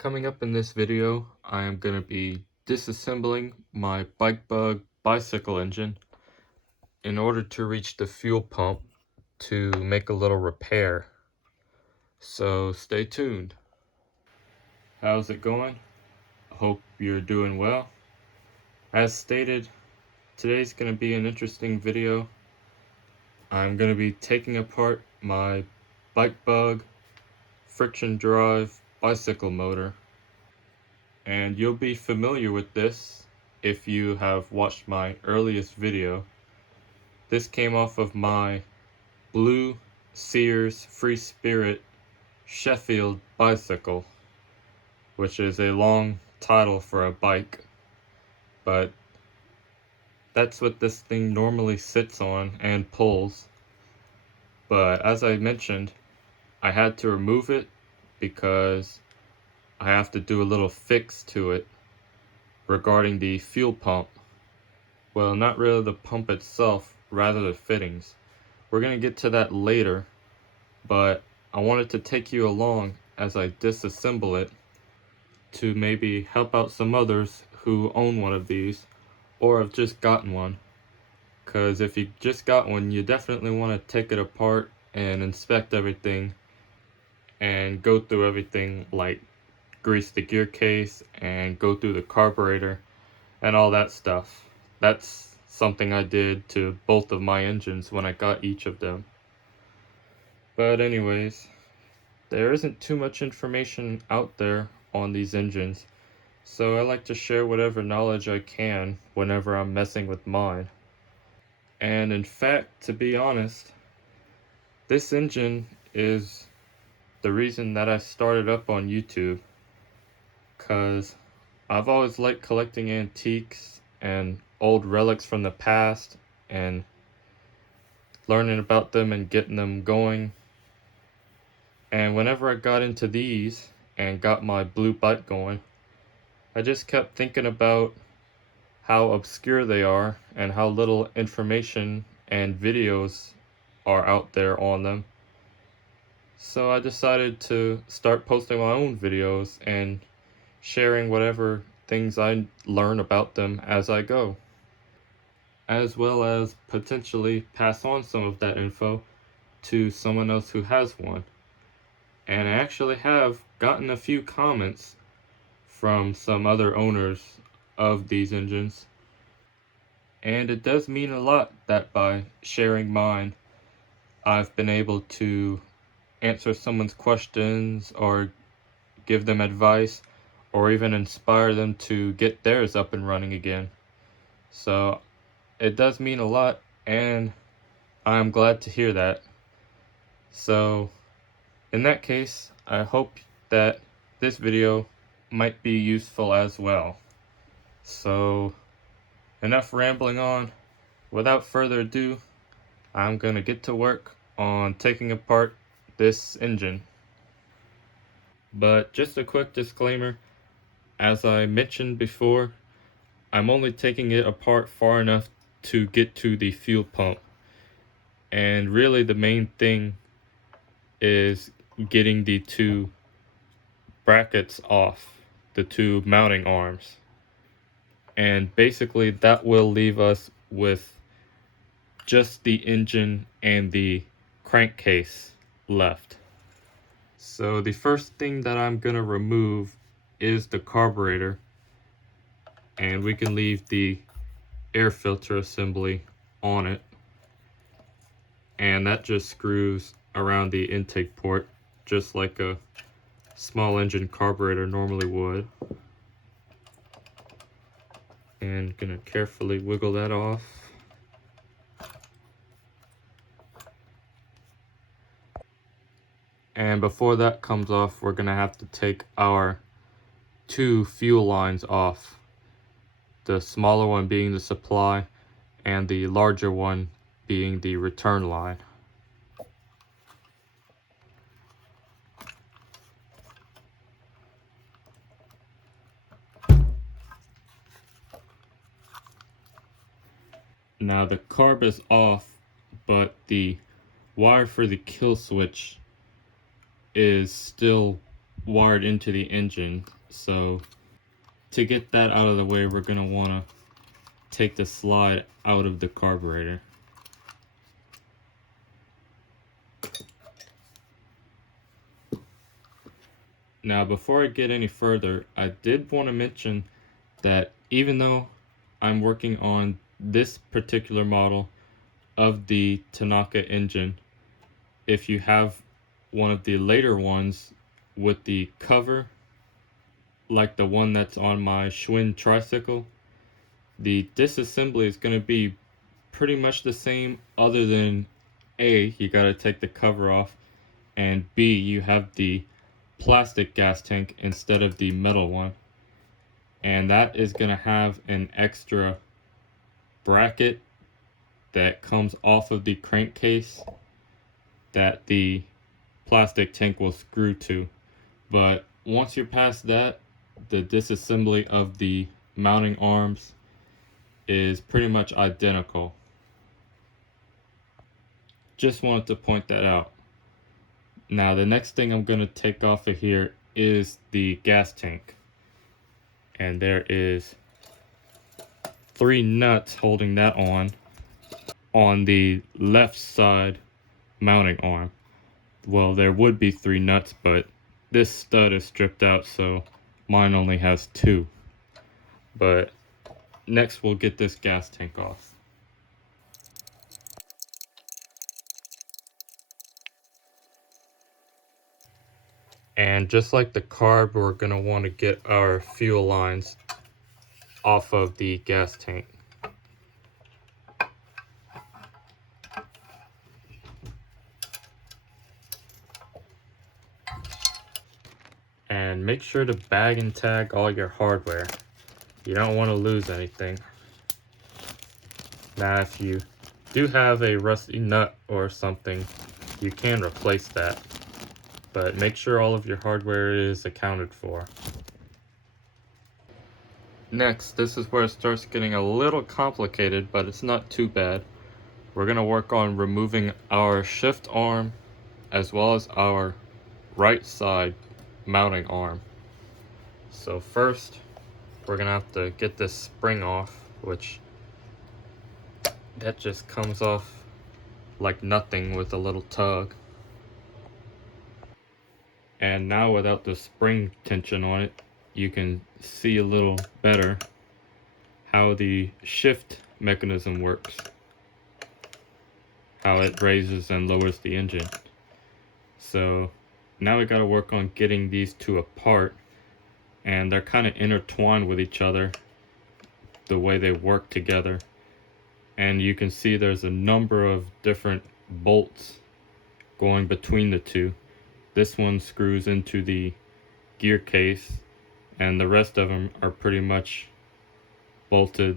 Coming up in this video, I am going to be disassembling my BikeBug bicycle engine in order to reach the fuel pump to make a little repair. So stay tuned. How's it going? Hope you're doing well. As stated, today's going to be an interesting video. I'm going to be taking apart my BikeBug friction drive bicycle motor. And you'll be familiar with this if you have watched my earliest video. This came off of my blue Sears Free Spirit Sheffield bicycle, which is a long title for a bike, but that's what this thing normally sits on and pulls. But as I mentioned, I had to remove it because I have to do a little fix to it regarding the fuel pump. Well, not really the pump itself, rather the fittings. We're going to get to that later, but I wanted to take you along as I disassemble it to maybe help out some others who own one of these or have just gotten one. Because if you just got one, you definitely want to take it apart and inspect everything and go through everything, like grease the gear case and go through the carburetor and all that stuff. That's something I did to both of my engines when I got each of them. But anyways, there isn't too much information out there on these engines, so I like to share whatever knowledge I can whenever I'm messing with mine. And in fact, to be honest, this engine is the reason that I started up on YouTube, because I've always liked collecting antiques and old relics from the past and learning about them and getting them going. And whenever I got into these and got my blue bike going, I just kept thinking about how obscure they are and how little information and videos are out there on them. So I decided to start posting my own videos and sharing whatever things I learn about them as I go, as well as potentially pass on some of that info to someone else who has one. And I actually have gotten a few comments from some other owners of these engines, and it does mean a lot that by sharing mine, I've been able to answer someone's questions or give them advice or even inspire them to get theirs up and running again. So it does mean a lot, and I'm glad to hear that. So in that case, I hope that this video might be useful as well. So enough rambling on. Without further ado, I'm gonna get to work on taking apart this engine. But just a quick disclaimer, as I mentioned before, I'm only taking it apart far enough to get to the fuel pump. And really the main thing is getting the two brackets off, the two mounting arms. And basically that will leave us with just the engine and the crankcase left. So the first thing that I'm gonna remove is the carburetor, and we can leave the air filter assembly on it, and that just screws around the intake port just like a small engine carburetor normally would. And gonna carefully wiggle that off. And before that comes off, we're gonna have to take our two fuel lines off. The smaller one being the supply and the larger one being the return line. Now the carb is off, but the wire for the kill switch is still wired into the engine. So to get that out of the way, we're going to want to take the slide out of the carburetor. Now, before I get any further, I did want to mention that even though I'm working on this particular model of the Tanaka engine, if you have one of the later ones with the cover, like the one that's on my Schwinn tricycle, the disassembly is going to be pretty much the same, other than A, you got to take the cover off, and B, you have the plastic gas tank instead of the metal one. And that is going to have an extra bracket that comes off of the crankcase that the plastic tank will screw to. But once you're past that, the disassembly of the mounting arms is pretty much identical. Just wanted to point that out. Now the next thing I'm going to take off of here is the gas tank. And there is 3 nuts holding that on the left side mounting arm. Well, there would be 3 nuts, but this stud is stripped out, so mine only has 2. But next we'll get this gas tank off. And just like the carb, we're going to want to get our fuel lines off of the gas tank. And make sure to bag and tag all your hardware. You don't want to lose anything. Now if you do have a rusty nut or something, you can replace that. But make sure all of your hardware is accounted for. Next, this is where it starts getting a little complicated, but it's not too bad. We're going to work on removing our shift arm as well as our right side mounting arm. So first, we're going to have to get this spring off, which that just comes off like nothing with a little tug. And now without the spring tension on it, you can see a little better how the shift mechanism works, how it raises and lowers the engine. So now we got to work on getting these 2 apart, and they're kind of intertwined with each other the way they work together. And you can see there's a number of different bolts going between the 2. This one screws into the gear case, and the rest of them are pretty much bolted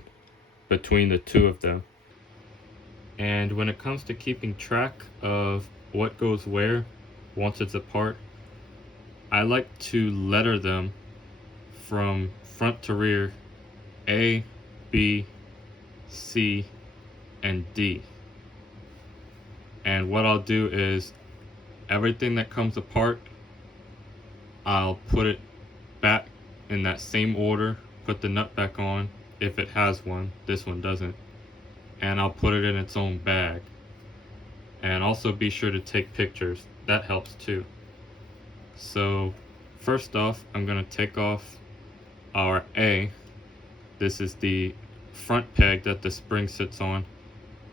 between the 2 of them. And when it comes to keeping track of what goes where once it's apart, I like to letter them from front to rear: A, B, C, and D. And what I'll do is everything that comes apart, I'll put it back in that same order, put the nut back on if it has one. This one doesn't. And I'll put it in its own bag. And also be sure to take pictures. That helps too. So first off, I'm going to take off our A. This is the front peg that the spring sits on,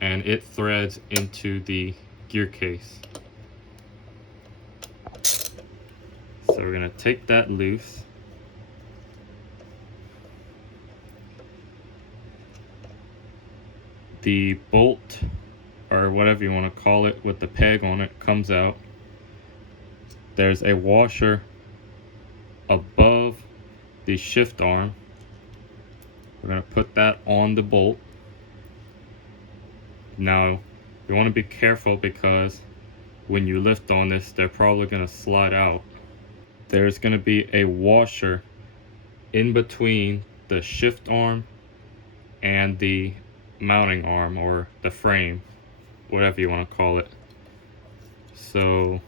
and it threads into the gear case. So we're going to take that loose. The bolt, or whatever you want to call it, with the peg on it comes out. There's a washer above the shift arm. We're going to put that on the bolt. Now you want to be careful because when you lift on this, they're probably going to slide out. There's going to be a washer in between the shift arm and the mounting arm, or the frame, whatever you want to call it. So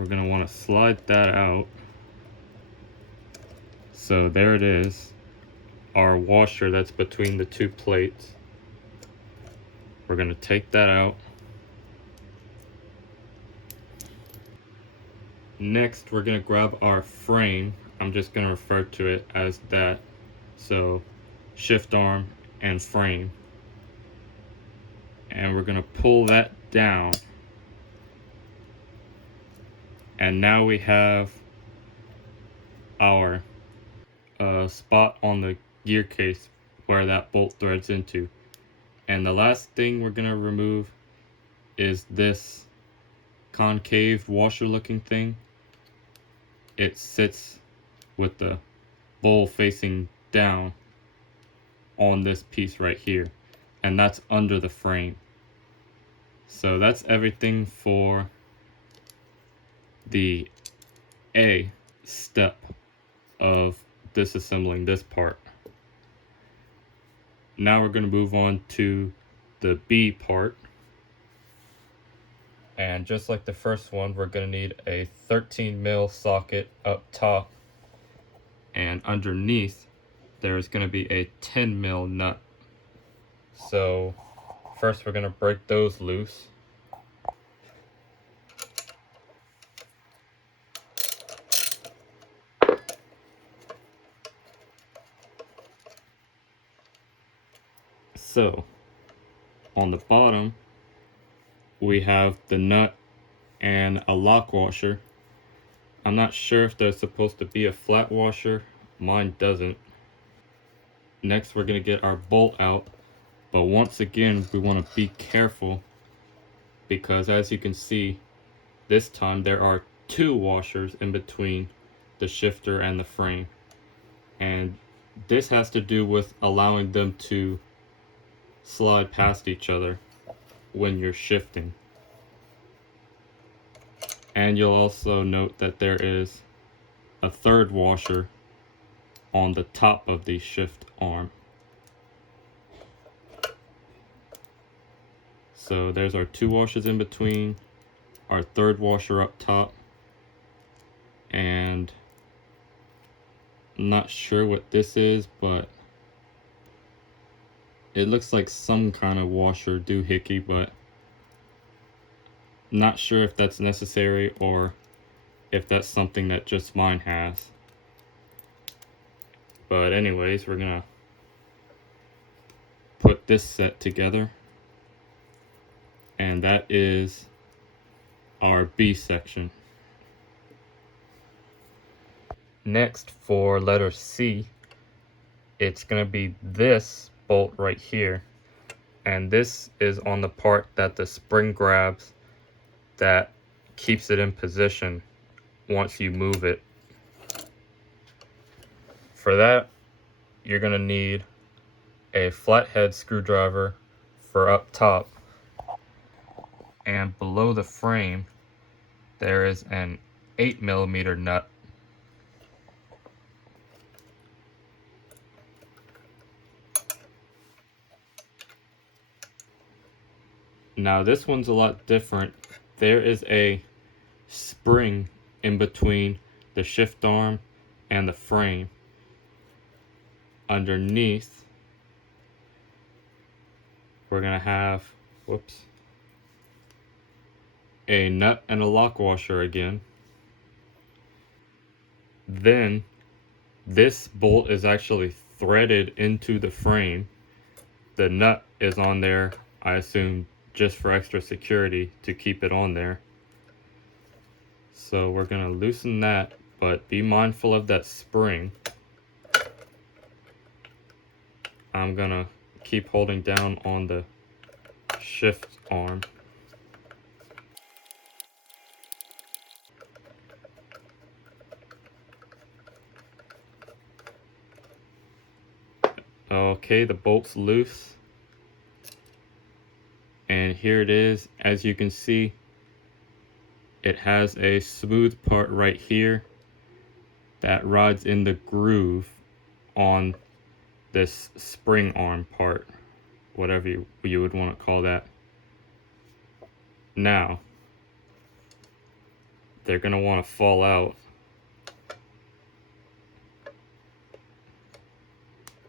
we're going to want to slide that out. So there it is, our washer that's between the two plates. We're going to take that out. Next, we're going to grab our frame. I'm just going to refer to it as that. So shift arm and frame. And we're going to pull that down. And now we have our spot on the gear case where that bolt threads into. And the last thing we're going to remove is this concave washer looking thing. It sits with the bowl facing down on this piece right here, and that's under the frame. So that's everything for the A step of disassembling this part. Now we're going to move on to the B part. And just like the first one, we're going to need a 13mm socket up top, and underneath there's going to be a 10mm nut. So first we're going to break those loose. So on the bottom we have the nut and a lock washer. I'm not sure if there's supposed to be a flat washer. Mine doesn't. Next we're going to get our bolt out, but once again we want to be careful, because as you can see, this time there are two washers in between the shifter and the frame, and this has to do with allowing them to slide past each other when you're shifting. And you'll also note that there is a third washer on the top of the shift arm. So there's our two washers in between, our third washer up top, and I'm not sure what this is, but it looks like some kind of washer doohickey, but not sure if that's necessary or if that's something that just mine has. But anyways, we're gonna put this set together, and that is our B section. Next, for letter C, it's gonna be this bolt right here, and this is on the part that the spring grabs that keeps it in position once you move it. For that, you're gonna need a flathead screwdriver for up top, and below the frame there is an 8mm nut. Now this one's a lot different. There is a spring in between the shift arm and the frame. Underneath we're gonna have, a nut and a lock washer again. Then this bolt is actually threaded into the frame. The nut is on there, I assume, just for extra security to keep it on there. So we're gonna loosen that, but be mindful of that spring. I'm gonna keep holding down on the shift arm. Okay, the bolt's loose. And here it is. As you can see, it has a smooth part right here that rides in the groove on this spring arm part, whatever you would want to call that. Now, they're going to want to fall out.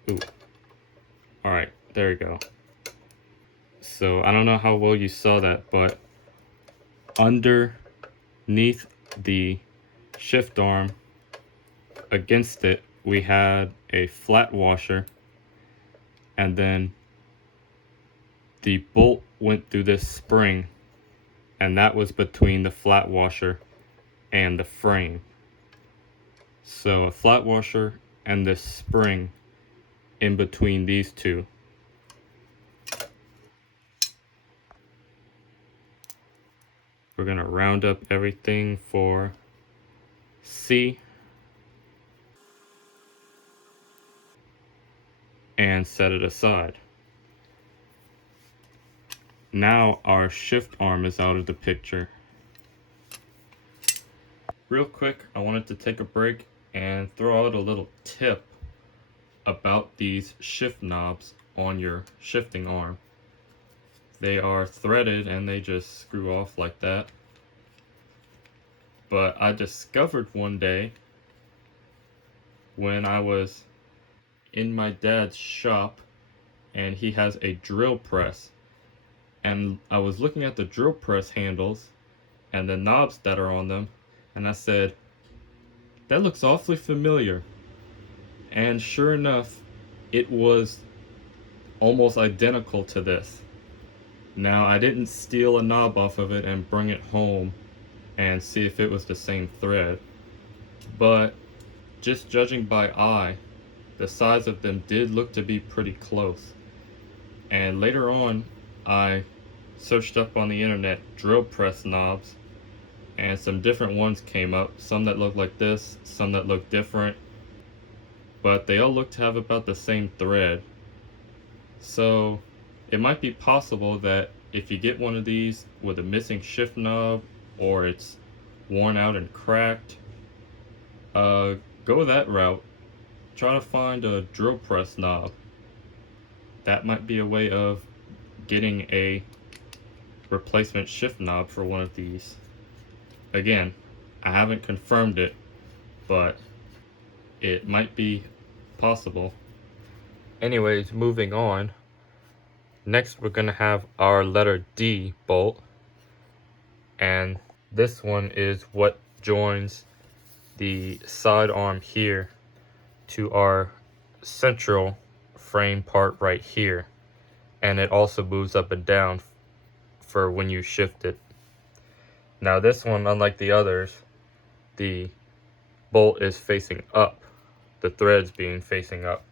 Ooh. Alright, there we go. So I don't know how well you saw that, but underneath the shift arm, against it, we had a flat washer, and then the bolt went through this spring, and that was between the flat washer and the frame. So a flat washer and this spring in between these two. We're going to round up everything for C and set it aside. Now our shift arm is out of the picture. Real quick, I wanted to take a break and throw out a little tip about these shift knobs on your shifting arm. They are threaded and they just screw off like that. But I discovered one day when I was in my dad's shop and he has a drill press, and I was looking at the drill press handles and the knobs that are on them, and I said, that looks awfully familiar. And sure enough, it was almost identical to this. Now, I didn't steal a knob off of it and bring it home and see if it was the same thread, but just judging by eye, the size of them did look to be pretty close. And later on, I searched up on the internet drill press knobs, and some different ones came up, some that looked like this, some that looked different, but they all look to have about the same thread. So it might be possible that if you get one of these with a missing shift knob, or it's worn out and cracked, go that route. Try to find a drill press knob. That might be a way of getting a replacement shift knob for one of these. Again, I haven't confirmed it, but it might be possible. Anyways, moving on. Next, we're going to have our letter D bolt, and this one is what joins the side arm here to our central frame part right here, and it also moves up and down for when you shift it. Now this one, unlike the others, the bolt is facing up, the threads being facing up.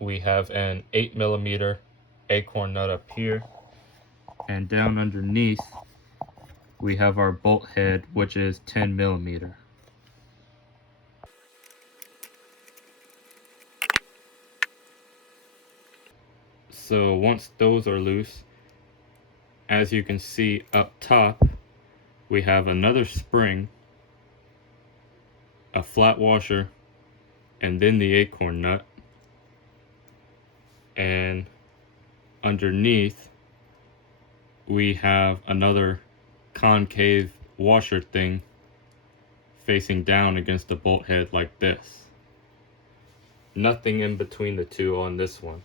We have an 8mm acorn nut up here, and down underneath we have our bolt head, which is 10mm. So once those are loose, as you can see up top, we have another spring, a flat washer, and then the acorn nut. And underneath, we have another concave washer thing facing down against the bolt head like this. Nothing in between the two on this one.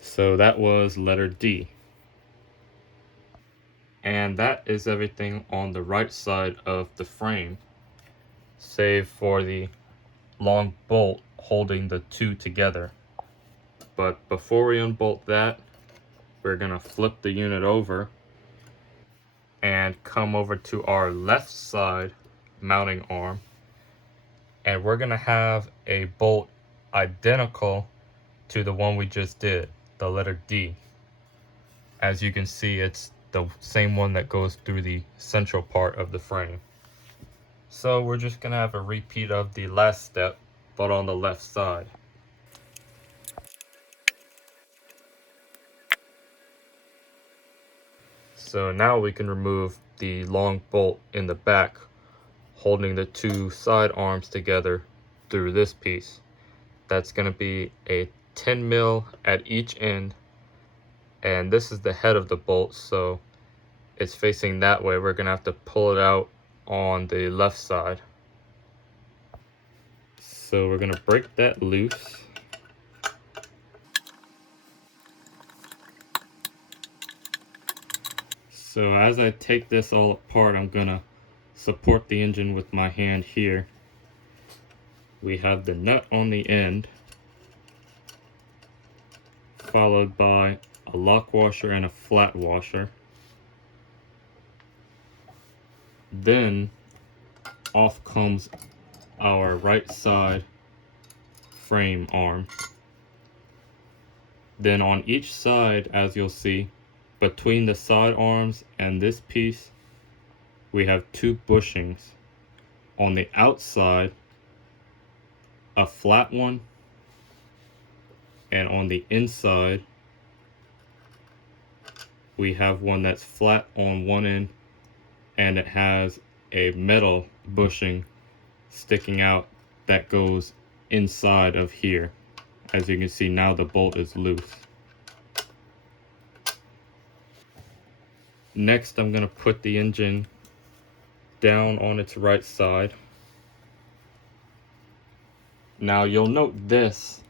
So that was letter D. And that is everything on the right side of the frame, save for the long bolt holding the two together. But before we unbolt that, we're going to flip the unit over and come over to our left side mounting arm, and we're going to have a bolt identical to the one we just did, the letter D. As you can see, it's the same one that goes through the central part of the frame. So we're just going to have a repeat of the last step, but on the left side. So now we can remove the long bolt in the back, holding the two side arms together through this piece. That's going to be a 10 mil at each end, and this is the head of the bolt, so it's facing that way. We're gonna have to pull it out on the left side. So we're gonna break that loose. So as I take this all apart, I'm gonna support the engine with my hand here. We have the nut on the end, followed by a lock washer and a flat washer. Then off comes our right side frame arm. Then on each side, as you'll see, between the side arms and this piece, we have two bushings. On the outside, a flat one, and on the inside, we have one that's flat on one end, and it has a metal bushing sticking out that goes inside of here. As you can see, now the bolt is loose. Next, I'm going to put the engine down on its right side. Now you'll note this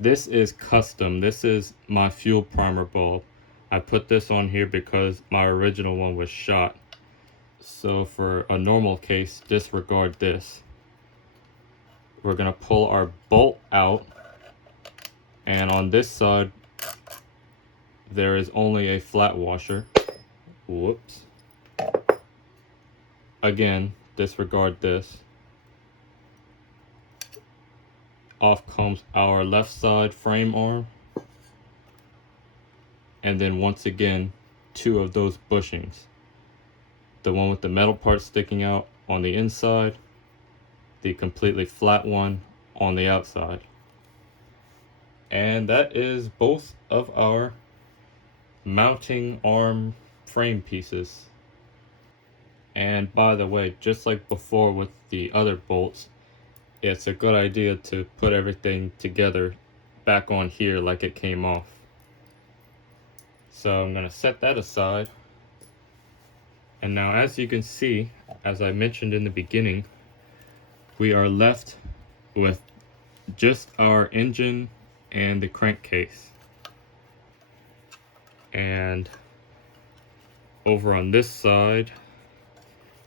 is custom. This is my fuel primer bulb. I put this on here because my original one was shot. So for a normal case, disregard this. We're gonna pull our bolt out, and on this side there is only a flat washer. Whoops. Again, disregard this. Off comes our left side frame arm, and then once again, two of those bushings. The one with the metal part sticking out on the inside, the completely flat one on the outside. And that is both of our mounting arm frame pieces. And by the way, just like before with the other bolts, it's a good idea to put everything together back on here like it came off. So I'm going to set that aside. And now, as you can see, as I mentioned in the beginning, we are left with just our engine and the crankcase. And over on this side,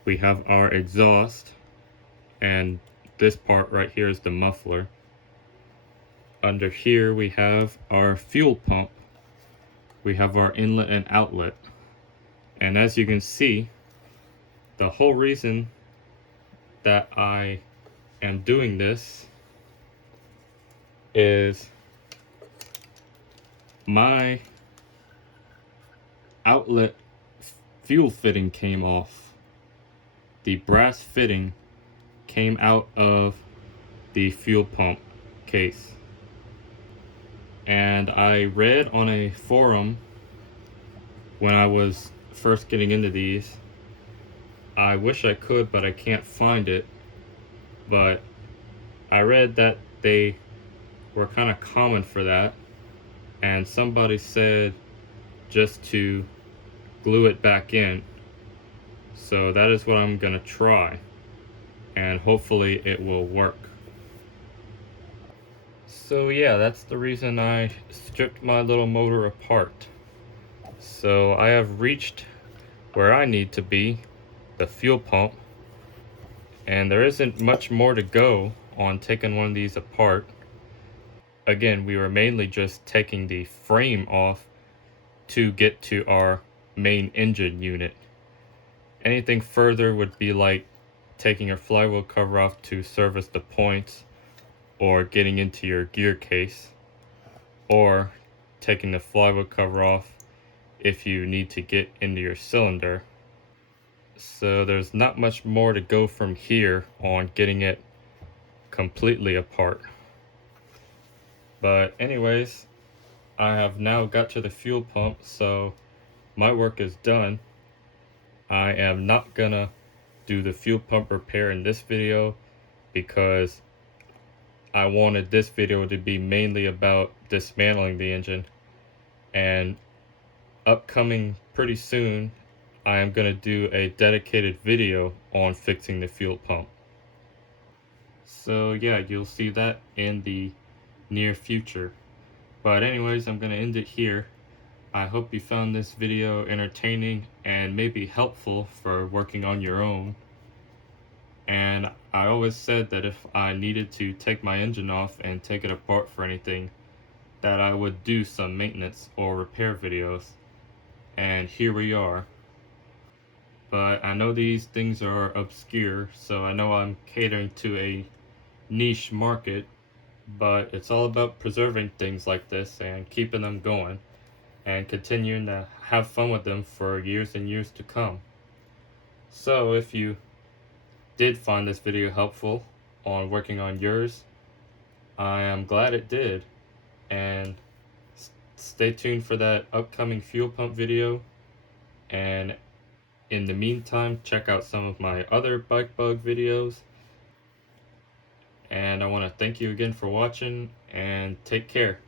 we have our exhaust, and this part right here is the muffler. Under here we have our fuel pump. We have our inlet and outlet. And as you can see, the whole reason that I am doing this is my outlet fuel fitting came off. The brass fitting came out of the fuel pump case. And I read on a forum when I was first getting into these. I wish I could, but I can't find it. But I read that they were kind of common for that. And somebody said just to glue it back in. So that is what I'm going to try. And hopefully it will work. So yeah, that's the reason I stripped my little motor apart. So I have reached where I need to be, the fuel pump, and there isn't much more to go on taking one of these apart. Again, we were mainly just taking the frame off to get to our main engine unit. Anything further would be like taking your flywheel cover off to service the points, or getting into your gear case, or taking the flywheel cover off if you need to get into your cylinder. So there's not much more to go from here on getting it completely apart. But anyways, I have now got to the fuel pump, so my work is done. I am not gonna do the fuel pump repair in this video because I wanted this video to be mainly about dismantling the engine, and upcoming pretty soon I am going to do a dedicated video on fixing the fuel pump. So yeah, you'll see that in the near future. But anyways, I'm going to end it here. I hope you found this video entertaining and maybe helpful for working on your own. And I always said that if I needed to take my engine off and take it apart for anything, that I would do some maintenance or repair videos. And here we are. But I know these things are obscure, so I know I'm catering to a niche market, but it's all about preserving things like this and keeping them going and continuing to have fun with them for years and years to come. So if you did find this video helpful on working on yours, I am glad it did, and stay tuned for that upcoming fuel pump video. And in the meantime, check out some of my other bike bug videos, and I want to thank you again for watching, and take care.